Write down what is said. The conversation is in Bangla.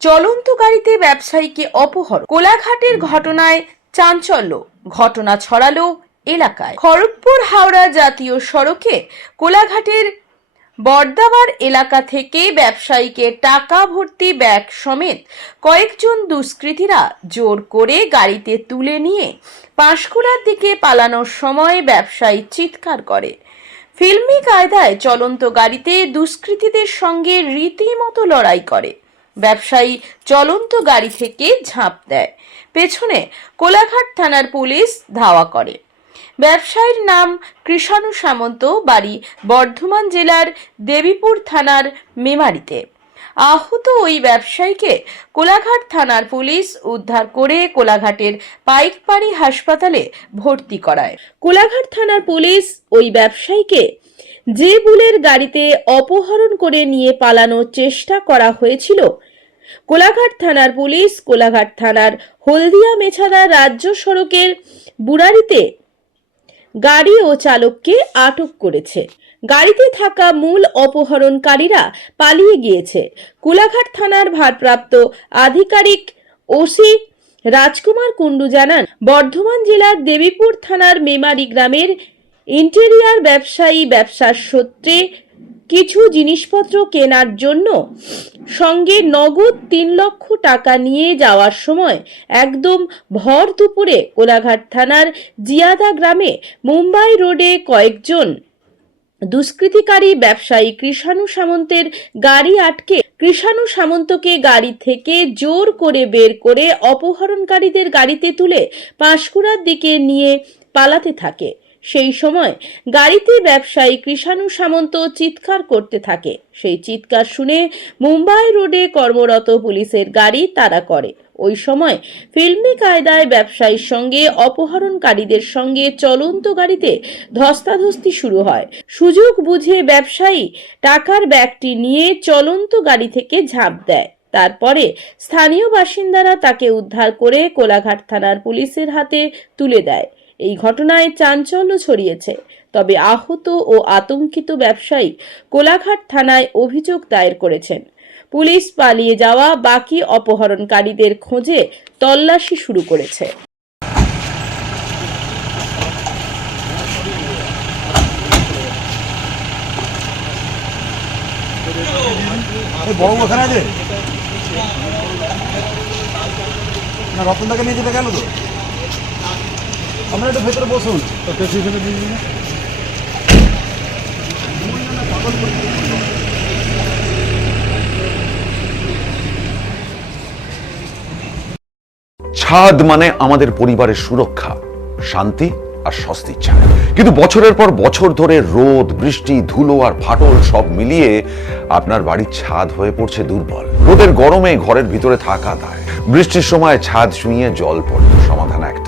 চলন্ত গাড়িতে ব্যবসায়ীকে অপহরণ। কোলাঘাটের ঘটনায় চাঞ্চল্য। ঘটনা ছড়ালো এলাকায়। খড়গপুর হাওড়া জাতীয় সড়কে কোলাঘাটের বর্দাবার এলাকা থেকে ব্যবসায়ীকে টাকা ভর্তি ব্যাগ সমেত কয়েকজন দুষ্কৃতীরা জোর করে গাড়িতে তুলে নিয়ে পাঁশকুড়ার দিকে পালানোর সময় ব্যবসায়ী চিৎকার করে। ফিল্মি কায়দায় চলন্ত গাড়িতে দুষ্কৃতীদের সঙ্গে রীতিমতো লড়াই করে। ব্যবসায়ী চলন্ত গাড়ি থেকে ঝাঁপ দেয়। পেছনে কোলাঘাট থানার পুলিশ ধাওয়া করে। ব্যবসায়ীর নাম কৃষাণু সামন্ত, বাড়ি বর্ধমান জেলার দেবীপুর থানার মেমারিতে। আহত ওই ব্যবসায়ীকে কোলাঘাট থানার পুলিশ উদ্ধার করে কোলাঘাটের পাইকপাড়ি হাসপাতালে ভর্তি করায়। কোলাঘাট থানার পুলিশ ওই ব্যবসায়ীকে যে বুলের গাড়িতে অপহরণ করে নিয়ে পালানোর চেষ্টা করা হয়েছিল। কোলাঘাট থানার পুলিশ, কোলাঘাট থানার হলদিয়া মেছাদা রাজ্য সড়কের বুড়ারিতে গাড়ি ও চালককে আটক করেছে। গাড়িতে থাকা মূল অপহরণকারীরা পালিয়ে গিয়েছে। কোলাঘাট থানার ভারপ্রাপ্ত আধিকারিক ওসি রাজকুমার কুণ্ডু জানান, বর্ধমান জেলার দেবীপুর থানার মেমারি গ্রামের ইন্টেরিয়ার ব্যবসায়ী ব্যবসার সূত্রে কিছু জিনিসপত্র কেনার জন্য সঙ্গে নগদ তিন লক্ষ টাকা নিয়ে যাওয়ার সময় একদম ভর দুপুরে কোলাঘাট থানার জিয়াদা গ্রামে মুম্বাই রোডে কয়েকজন দুষ্কৃতিকারী ব্যবসায়ী কৃষাণু সামন্তের গাড়ি আটকে, কৃষাণু সামন্তকে গাড়ি থেকে জোর করে বের করে অপহরণকারীদের গাড়িতে তুলে পাঁশকুড়ার দিকে নিয়ে পালাতে থাকে। সেই সময় গাড়িতে ব্যবসায়ী কৃষাণু সামন্ত চিৎকার করতে থাকে। সেই চিৎকার শুনে মুম্বাই রোডে কর্মরত পুলিশের গাড়ি তারা করে। ওই সময় ফিল্মি কায়দায় ব্যবসায়ীর সঙ্গে, অপহরণকারীদের সঙ্গে চলন্ত গাড়িতে ধস্তাধস্তি শুরু হয়। সুযোগ বুঝে ব্যবসায়ী টাকার ব্যাগটি নিয়ে চলন্ত গাড়ি থেকে ঝাঁপ দেয়। তারপরে স্থানীয় বাসিন্দারা তাকে উদ্ধার করে কোলাঘাট থানার পুলিশের হাতে তুলে দেয়। এই ঘটনায় চাঞ্চল্য ছড়িয়েছে। তবে আহত ও আতঙ্কিত ব্যবসায়ী কোলাঘাট থানায় অভিযোগ দায়ের করেছেন। পুলিশ পালিয়ে যাওয়া বাকি অপহরণকারীদের খোঁজে তল্লাশি শুরু করেছে। এই বড় ওখানে আছে? না, রতনদাকে নিয়ে যেতে গেল তো? আমরা একটু ভেতরে বসুন। ছাদ মানে আমাদের পরিবারের সুরক্ষা, শান্তি আর স্বস্তির ছায়া। কিন্তু বছরের পর বছর ধরে রোদ, বৃষ্টি, ধুলো আর ফাটল সব মিলিয়ে আপনার বাড়ির ছাদ হয়ে পড়ছে দুর্বল। রোদের গরমে ঘরের ভিতরে থাকা দায়। বৃষ্টির সময় ছাদ ছুঁয়ে জল পড়ে সমাধান একটাই